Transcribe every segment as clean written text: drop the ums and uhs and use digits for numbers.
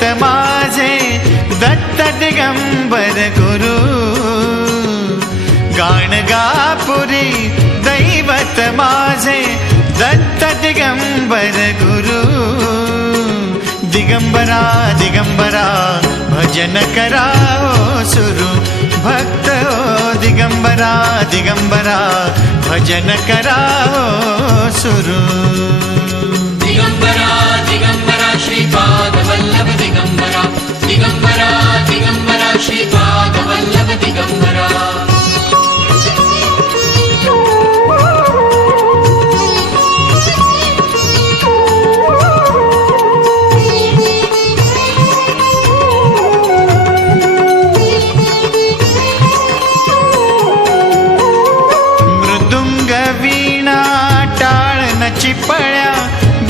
दैवत माझे दत्त दिगंबर गुरु गाणगापुरी दैवत माझे दत्त दिगंबर गुरु दिगंबरा दिगंबरा भजन कराओ सुरू भक्त दिगंबरा दिगंबरा भजन कराओ सुरू दिगंबरा दिगंबरा श्रीपाद वल्लभ दिगंबरा दिगंबरा दिगंबरा श्रीपाद वल्लभ दिगंबरा चिपळ्या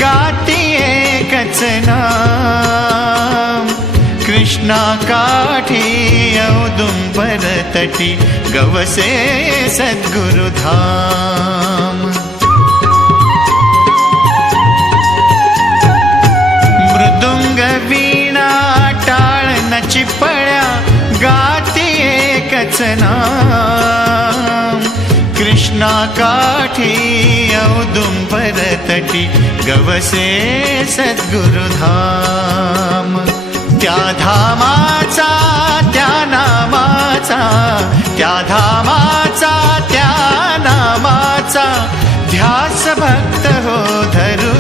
गाती एकच नाम कृष्णा काठी औदुंबर तटी गवसे सद्गुरुधाम मृदुंग वीणा टाळ न चिपळ्या गाती एकच नाम कृष्णा काठी औदुंबर तटी गवसे सद्गुरुधाम त्या धामाचा त्या नामाचा त्या धामाचा त्या नामाचा ध्यास भक्त हो धरू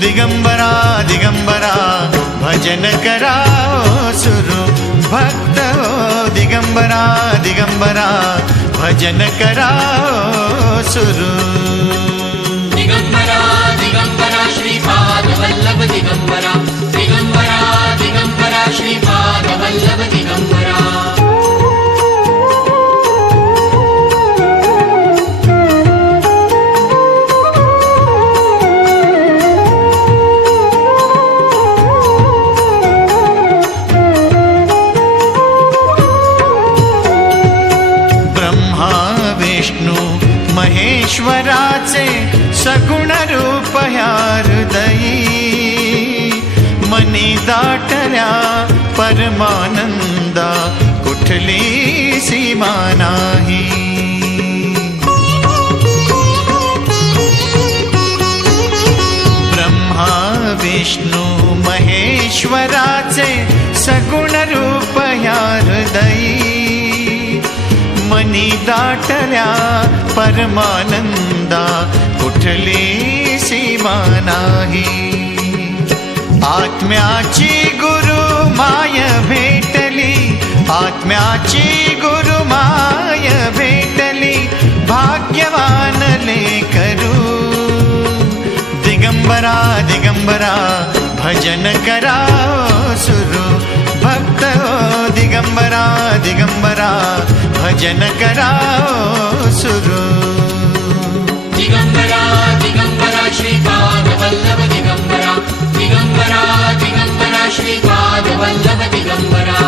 दिगंबरा दिगंबरा भजन कराओ सुरू भक्त हो दिगंबरा दिगंबरा भजन कराओ सुरू दिगंबरा दिगंबरा श्रीपाद वल्लभ दिगंबरा दिगंबरा दिगंबरा श्रीपाद वल्लभ दिगंबरा महेश्वराचे सगुण रूप ह्या हृदयी मनी दाटल्या परमानंदा कुठली सीमा नाही ब्रह्मा विष्णू महेश्वराचे सगुण रूप ह्या हृदयी मनी दाटल्या परमानंदा कुठली सीमा नाही आत्म्याची गुरु माय भेटली आत्म्याची गुरु माय भेटली भाग्यवान लेकरू दिगंबरा दिगंबरा भजन कराओ सुरू भक्त हो दिगंबरा दिगंबरा भजन कराओ सुरू दिगंबरा दिगंबरा श्रीपाद वल्लभ दिगंबरा दिगंबरा दिगंबरा श्रीपाद वल्लभ दिगंबरा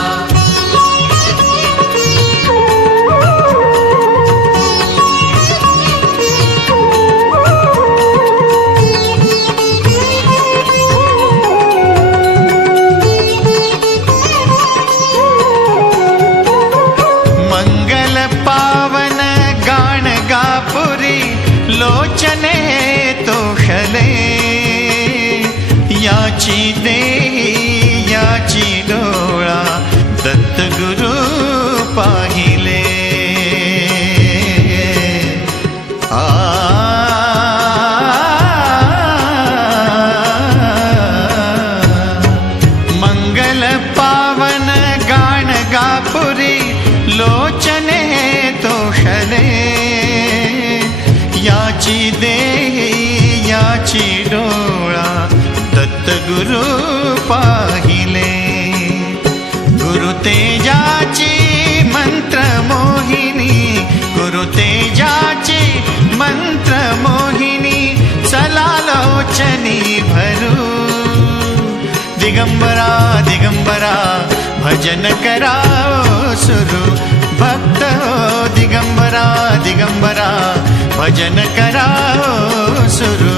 लोचने तोषले याची देही याची डोळा दत्त गुरु पाहिले मंगल पावन गाणगापुरी लोचने तोषले याची देही याची डोळा दत्त गुरु पाहिले गुरु तेजाची मंत्र मोहिनी गुरु तेजाची मंत्र मोहिनी चला लोचनी भरू दिगंबरा दिगंबरा भजन कराओ सुरू भक्त हो दिगंबरा दिगंबरा भजन कराओ सुरू